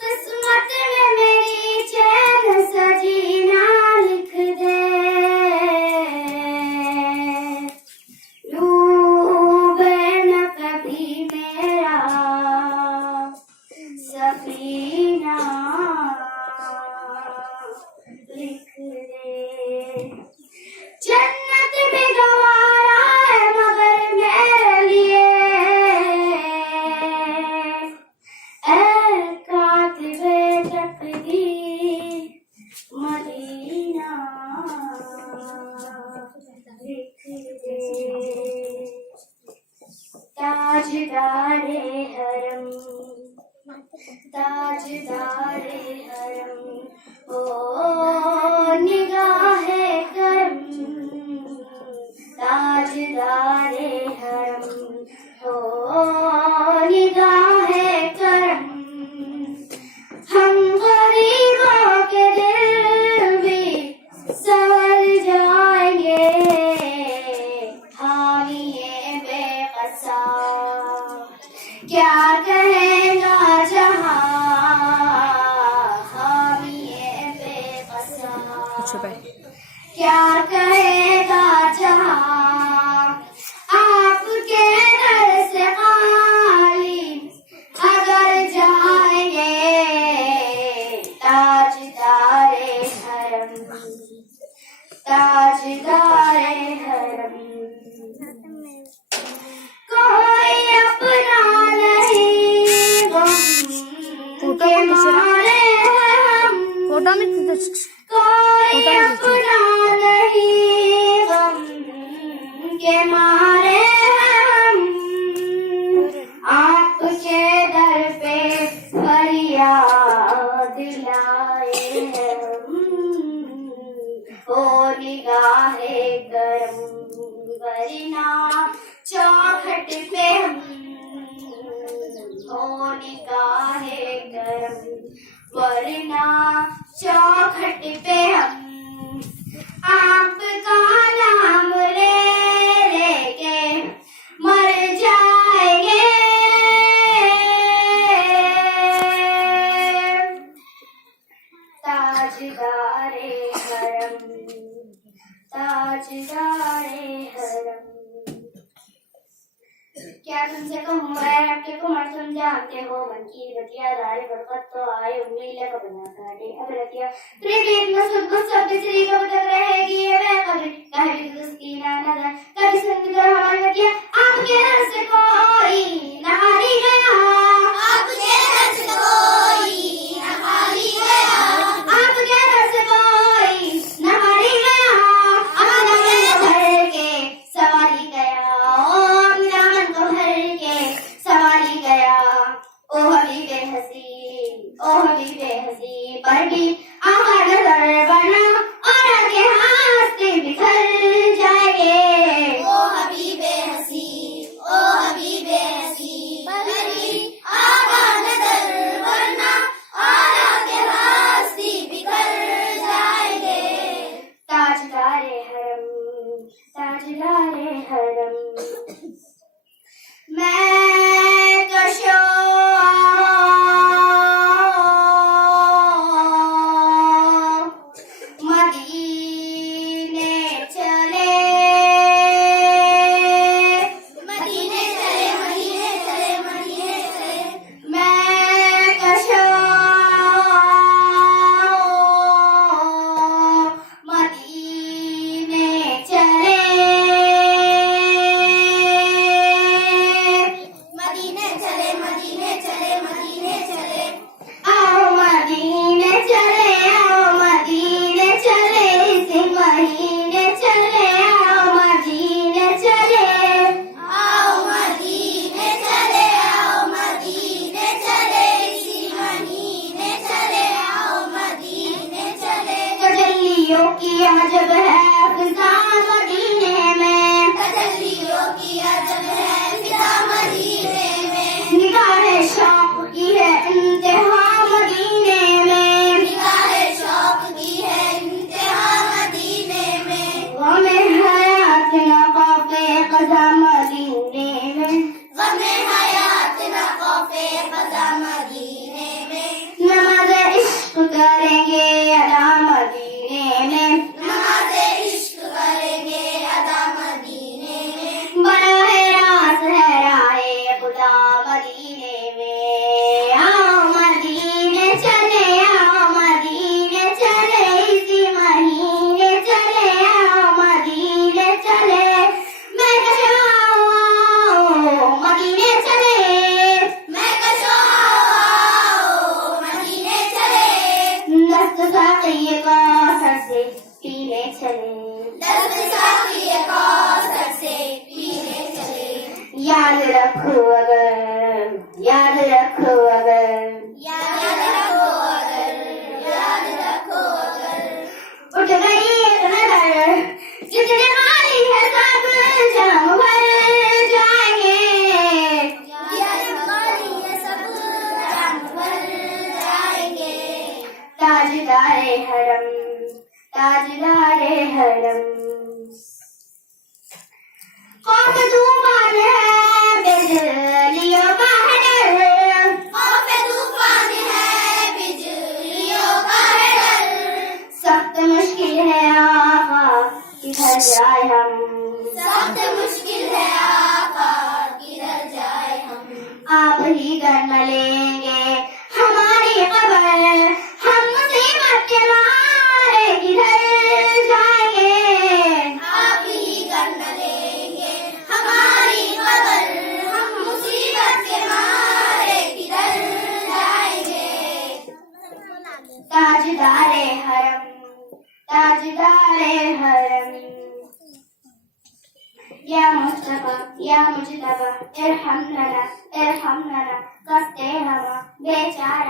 किस्मत में मेरी चैन सजीना लिख दे, डूबे न कभी मेरा सफीना लिख दे। जन्नत में गवारा है मगर मेरे लिए, ऐ कातिबे तकदीर मदीना लिख दे। ताजदारे हरम, ताजदारे हरम, ओ निगाहे करम, ताजदारे हरम, ओ निगाहे करम। हम गरीबों के दिल भी संवर जाएंगे, हामिए बेकसा क्या कहेगा जहां, हामिए बेकसा क्या कहेगा जहां। आपके दर से खाली अगर जाएंगे, ताजदारे हरम, ताजदारे हरम। कोई अपना नहीं गम के मारे हम, फोटो में कोई अपना नहीं गम के मारे हम, आपके दर पे फरियाद लाए हम। ओ निगाहे गरम वरना चौखट पे हम, ओ निगाहे गरम वरना चौखट पे हम। आपका नाम ले लेके मर जाएंगे, ताजदारे हरम, ताजदारे हरम। क्या तुमसे कहूँ मैं आपके कुमार तुम जानते हो, मन की रतिया राय बरकत तो आए उम्मीद का बना काटे अब रतिया त्रिवेद में सुध शब्द श्री कब तक रहेगी मैं कभी कभी उसकी ना नजर कभी संग हमारी रतिया। आपके रस से कोई न हारी गया, आपके रस से कोई न हारी गया, आपके रस से कोई न हारी गया। अपना मन भर के सवारी गया, ओ अपना मन को भर के सवारी गया। ओ हबीबे हसी, ओ हबीबे हसी पर भी आका नजर बना और आगे हाथ बिखर जाएंगे। ओ हबीबे हसी, ओ हबीबे हसी ताजदारे हरम। खौफ तूफान है बिजलियों का है डर, खौफ तूफान है बिजलियों का है डर। सख्त मुश्किल है आका किधर जाए हम, सख्त मुश्किल है आका किधर जाए हम। आप ही कर न लेंगे हमारी खबर, हम मुसीबत के मारे किधर जाएंगे। आप ही कर न लेंगे हमारी खबर, हम मुसीबत के मारे किधर जाएंगे। ताजदारे हरम, ताजदारे हरम। या मुस्तफा या मुजतबा इरहम लना, इरहम लना, कस्ते हवा बेचारा